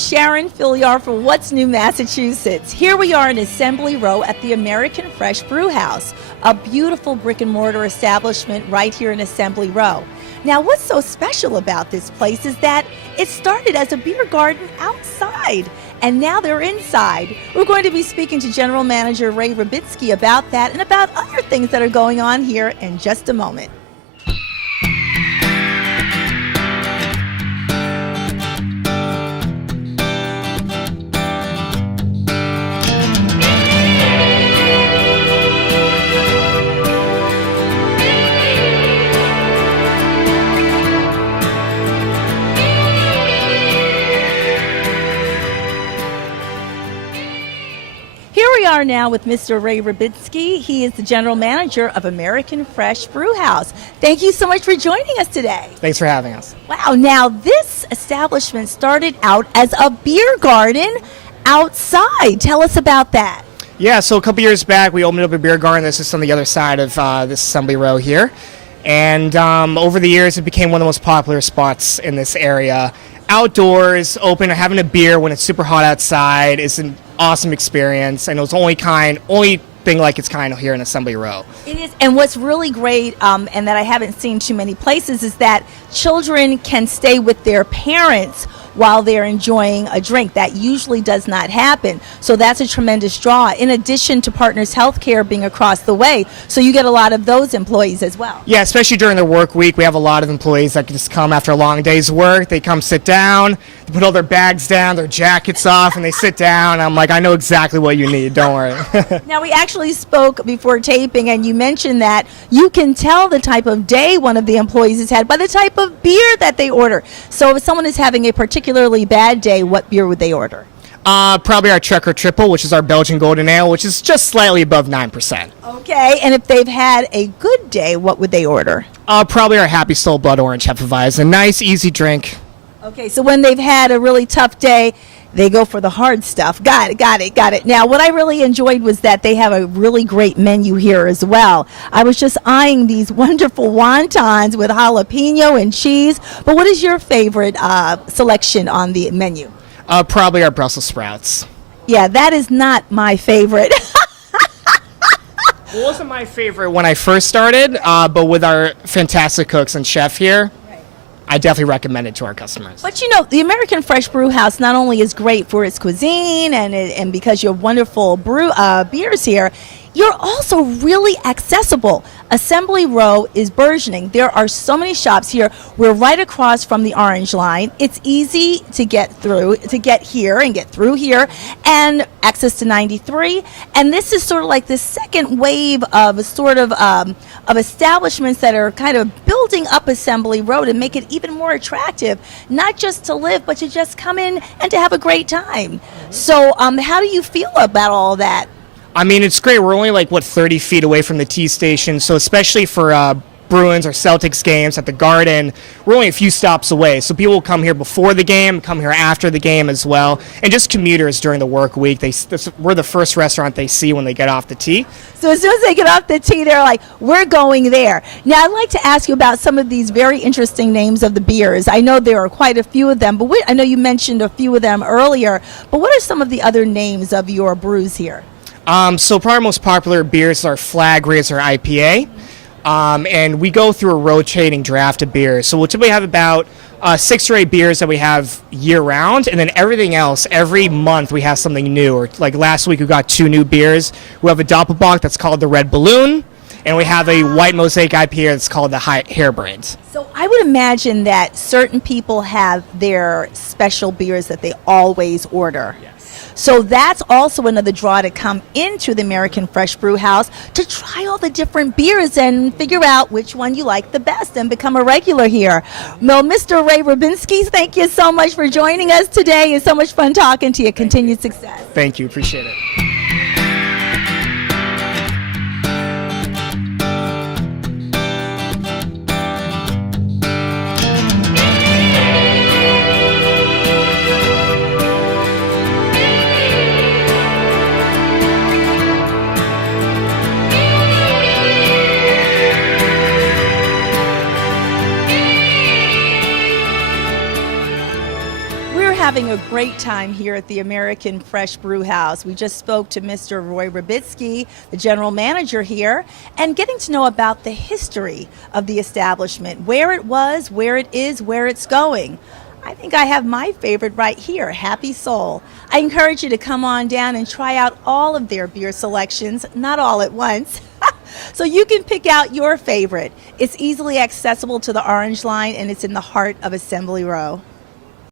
is Sharon Filliar for What's New Massachusetts. Here we are in Assembly Row at the American Fresh Brewhouse, a beautiful brick and mortar establishment right here in Assembly Row. Now, what's so special about this place is that it started as a beer garden outside, and now they're inside. We're going to be speaking to General Manager Ray Rabitsky about that and about other things that are going on here in just a moment. Here we are now with Mr. Ray Rabitsky. He is the General Manager of American Fresh Brewhouse. Thank you so much for joining us today. Thanks for having us. Wow, now this establishment started out as a beer garden outside. Tell us about that. Yeah, so a couple years back, we opened up a beer garden. This is on the other side of this assembly row here. And over the years, it became one of the most popular spots in this area. Outdoors, open, having a beer when it's super hot outside is an awesome experience. I know it's only thing like its kind here in Assembly Row. It is, and what's really great, and that I haven't seen too many places, is that children can stay with their parents while they're enjoying a drink. That usually does not happen. So that's a tremendous draw, in addition to Partners Healthcare being across the way. So you get a lot of those employees as well. Yeah, especially during the work week, we have a lot of employees that can just come after a long day's work. They come sit down, they put all their bags down, their jackets off, and they sit down. I'm like, I know exactly what you need, don't worry. Now, we actually spoke before taping, and you mentioned that you can tell the type of day one of the employees has had by the type of beer that they order. So if someone is having a particularly bad day, what beer would they order? Probably our Trekker Triple, which is our Belgian Golden Ale, which is just slightly above 9%. Okay, and if they've had a good day, what would they order? Probably our Happy Soul Blood Orange Hefeweizen. A nice, easy drink. Okay, so when they've had a really tough day, they go for the hard stuff. Got it. Now, what I really enjoyed was that they have a really great menu here as well. I was just eyeing these wonderful wontons with jalapeno and cheese. But what is your favorite selection on the menu? Probably our Brussels sprouts. Yeah, that is not my favorite. It wasn't my favorite when I first started, but with our fantastic cooks and chef here, I definitely recommend it to our customers. But you know, the American Fresh Brewhouse not only is great for its cuisine and because you have wonderful beers here, you're also really accessible. Assembly Row is burgeoning. There are so many shops here. We're right across from the Orange Line. It's easy to get here and get through here, and access to 93. And this is sort of like the second wave of of establishments that are kind of building up Assembly Row to make it even more attractive, not just to live, but to just come in and to have a great time. So how do you feel about all that? I mean, it's great. We're only 30 feet away from the T station, so especially for Bruins or Celtics games at the Garden, we're only a few stops away. So people will come here before the game, come here after the game as well, and just commuters during the work week. We're the first restaurant they see when they get off the T. So as soon as they get off the T, they're like, we're going there. Now, I'd like to ask you about some of these very interesting names of the beers. I know there are quite a few of them, but I know you mentioned a few of them earlier, but what are some of the other names of your brews here? So probably our most popular beers are Flag Razor IPA, and we go through a rotating draft of beers. So we'll typically have about 6 or 8 beers that we have year-round, and then everything else, every month we have something new. Or like last week we got 2 new beers. We have a Doppelbock that's called the Red Balloon, and we have a White Mosaic IPA that's called the Hairbrained. So I would imagine that certain people have their special beers that they always order. Yes. So that's also another draw to come into the American Fresh Brewhouse to try all the different beers and figure out which one you like the best and become a regular here. Well, Mr. Ray Rabitsky, thank you so much for joining us today. It's so much fun talking to you. Continued success. Thank you. Appreciate it. having a great time here at the American Fresh Brew House. We just spoke to Mr. Roy Rabitsky, the general manager here, and getting to know about the history of the establishment, where it was, where it is, where it's going. I think I have my favorite right here, Happy Soul. I encourage you to come on down and try out all of their beer selections, not all at once. So you can pick out your favorite. It's easily accessible to the Orange Line, and it's in the heart of Assembly Row.